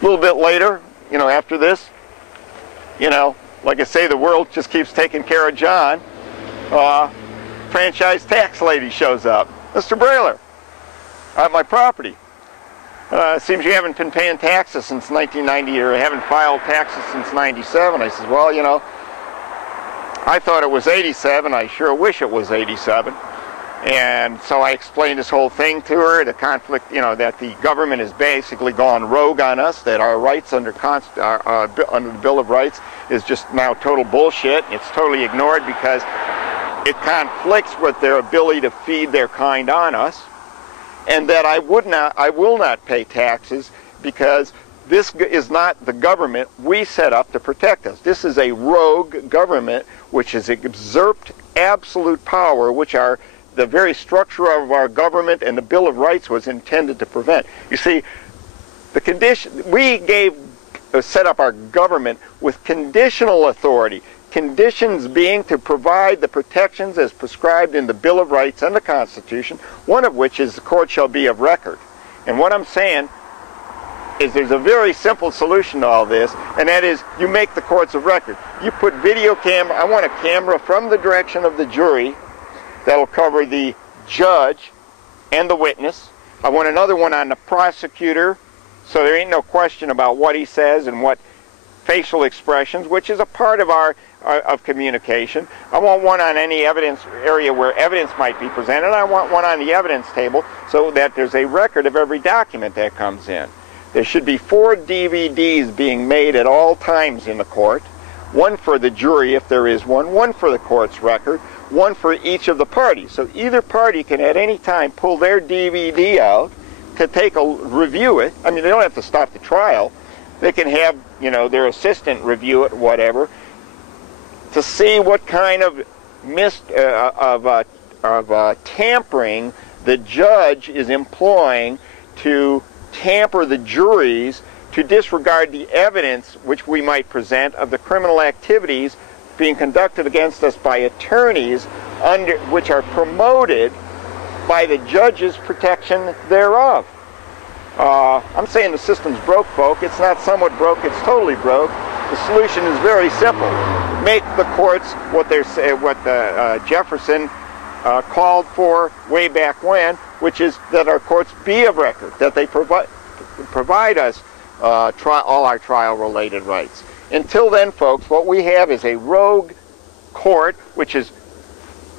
A little bit later, you know, after this, you know, like I say, the world just keeps taking care of John. Franchise tax lady shows up. Mr. Brailer, at my property. Seems you haven't been paying taxes since 1990, or haven't filed taxes since 97. I says, well, you know, I thought it was 87. I sure wish it was 87. And so I explained this whole thing to her, the conflict, you know, that the government has basically gone rogue on us, that our rights under the Bill of Rights is just now total bullshit. It's totally ignored because it conflicts with their ability to feed their kind on us, and that I will not pay taxes because this is not the government we set up to protect us. This is a rogue government which has usurped absolute power, which are the very structure of our government and the Bill of Rights was intended to prevent. You see, the condition we set up our government with conditional authority. Conditions being to provide the protections as prescribed in the Bill of Rights and the Constitution, one of which is the court shall be of record. And what I'm saying is there's a very simple solution to all this, and that is you make the courts of record. You put video camera, I want a camera from the direction of the jury that'll cover the judge and the witness. I want another one on the prosecutor, so there ain't no question about what he says and what facial expressions, which is a part of of communication. I want one on any evidence area where evidence might be presented. I want one on the evidence table so that there's a record of every document that comes in. There should be 4 DVDs being made at all times in the court, one for the jury if there is one for the court's record, one for each of the parties. So either party can at any time pull their DVD out to review it. I mean, they don't have to stop the trial. They can have, you know, their assistant review it, whatever, to see what kind of tampering the judge is employing to tamper the juries, to disregard the evidence which we might present of the criminal activities being conducted against us by attorneys which are promoted by the judge's protection thereof. I'm saying the system's broke, folk. It's not somewhat broke, it's totally broke. The solution is very simple. Make the courts what Jefferson called for way back when, which is that our courts be of record, that they provide us all our trial-related rights. Until then, folks, what we have is a rogue court which has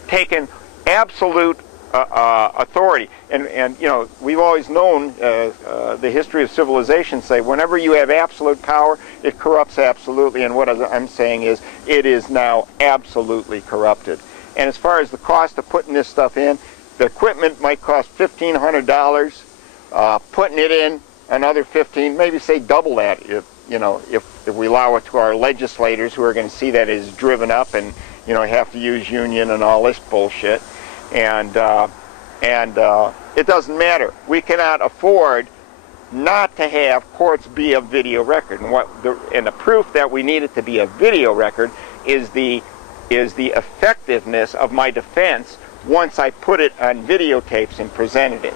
taken absolute authority. And you know, we've always known the history of civilization say whenever you have absolute power, it corrupts absolutely. And what I'm saying is it is now absolutely corrupted. And as far as the cost of putting this stuff in, the equipment might cost $1,500. Putting it in, another $15, maybe say double that if we allow it to our legislators who are going to see that it is driven up and, you know, have to use union and all this bullshit. And it doesn't matter. We cannot afford not to have courts be a video record. And the proof that we need it to be a video record is the effectiveness of my defense once I put it on videotapes and presented it.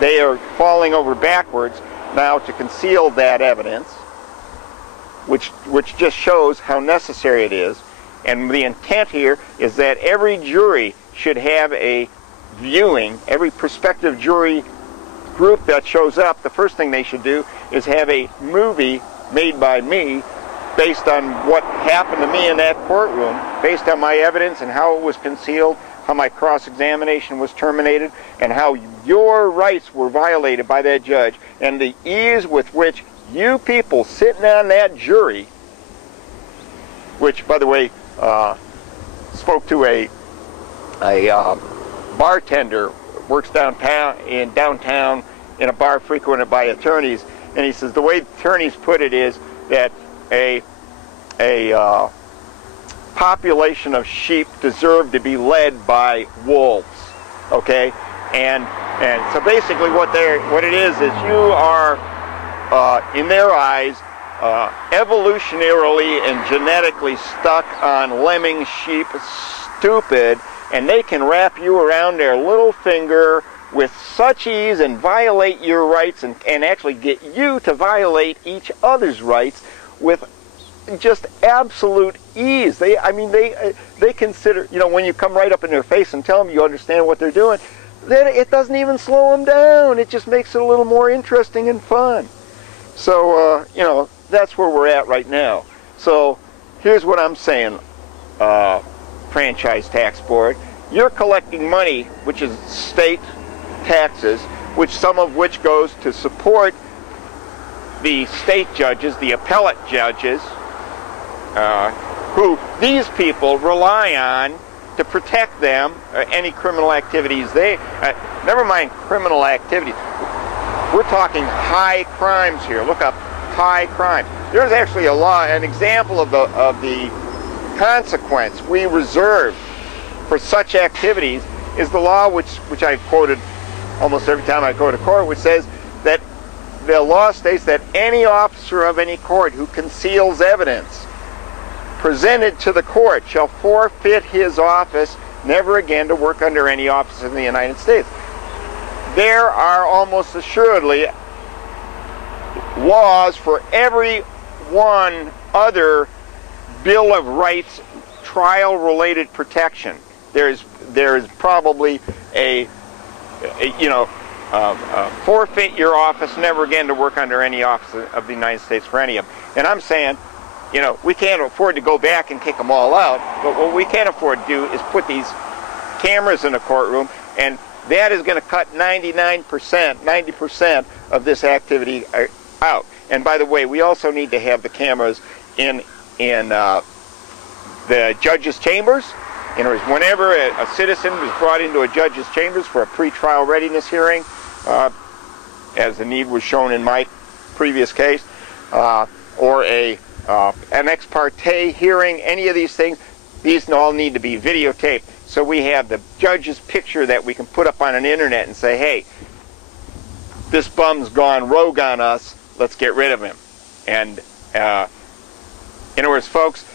They are falling over backwards now to conceal that evidence, which just shows how necessary it is. And the intent here is that every jury should have a viewing, every prospective jury group that shows up, the first thing they should do is have a movie made by me based on what happened to me in that courtroom, based on my evidence and how it was concealed, how my cross-examination was terminated, and how your rights were violated by that judge, and the ease with which you people sitting on that jury, which, by the way, spoke to a bartender, works downtown in a bar frequented by attorneys, and he says the way attorneys put it is that a population of sheep deserve to be led by wolves, okay? And so basically what it is you are in their eyes evolutionarily and genetically stuck on lemming sheep, stupid, and they can wrap you around their little finger with such ease and violate your rights and actually get you to violate each other's rights with just absolute ease. They consider, you know, when you come right up in their face and tell them you understand what they're doing, then it doesn't even slow them down. It just makes it a little more interesting and fun. So, you know, that's where we're at right now. So here's what I'm saying, Franchise Tax Board. You're collecting money, which is state taxes, which some of which goes to support the state judges, the appellate judges, who these people rely on to protect them, any criminal activities they, never mind criminal activities, we're talking high crimes here. Look up high crimes. There's actually a law, an example of the consequence we reserve for such activities is the law which I quoted almost every time I go to court, which says that the law states that any officer of any court who conceals evidence presented to the court shall forfeit his office, never again to work under any office in the United States. There are almost assuredly laws for every one other Bill of Rights trial-related protection. There is probably a forfeit your office, never again to work under any office of the United States for any of them. And I'm saying, you know, we can't afford to go back and kick them all out, but what we can afford to do is put these cameras in the courtroom, and that is going to cut 90% of this activity out. And by the way, we also need to have the cameras in the judge's chambers. In other words, whenever a citizen is brought into a judge's chambers for a pretrial readiness hearing, as the need was shown in my previous case, or an ex parte hearing, any of these things, these all need to be videotaped. So we have the judge's picture that we can put up on an internet and say, hey, this bum's gone rogue on us, let's get rid of him. And in other words, folks,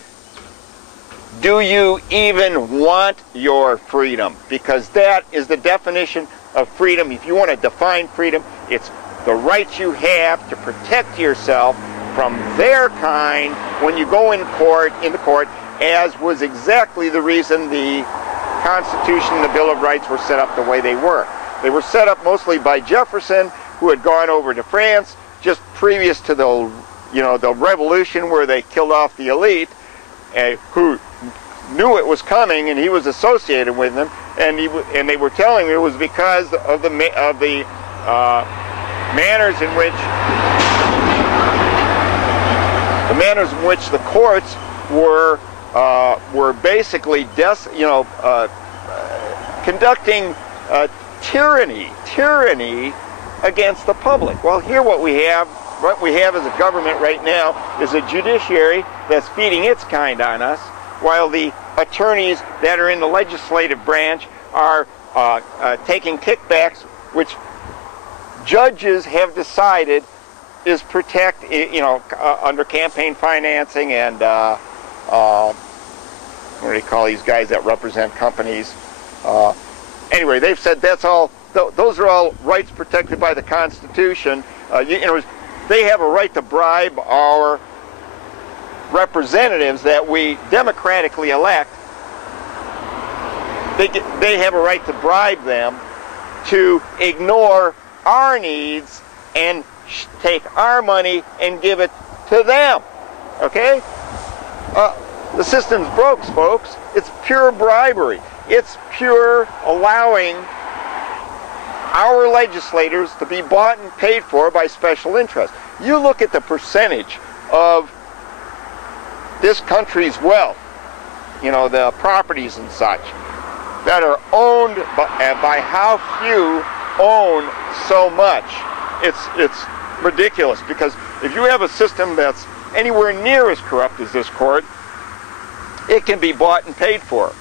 do you even want your freedom? Because that is the definition of freedom. If you want to define freedom, it's the rights you have to protect yourself from their kind when you go in the court, as was exactly the reason the Constitution and the Bill of Rights were set up the way they were. They were set up mostly by Jefferson, who had gone over to France just previous to the revolution where they killed off the elite, who knew it was coming, and he was associated with them, and they were telling me it was because of the manners in which the courts were basically conducting tyranny against the public. Well, here what we have as a government right now is a judiciary that's feeding its kind on us, while the attorneys that are in the legislative branch are taking kickbacks, which judges have decided is under campaign financing and what do they call these guys that represent companies? Anyway, they've said that's all. Those are all rights protected by the Constitution. They have a right to bribe our representatives that we democratically elect. They have a right to bribe them to ignore our needs and take our money and give it to them. Okay? The system's broke, folks. It's pure bribery. It's pure allowing our legislators to be bought and paid for by special interests. You look at the percentage of this country's wealth, the properties and such, that are owned by how few own so much. It's ridiculous, because if you have a system that's anywhere near as corrupt as this court, it can be bought and paid for,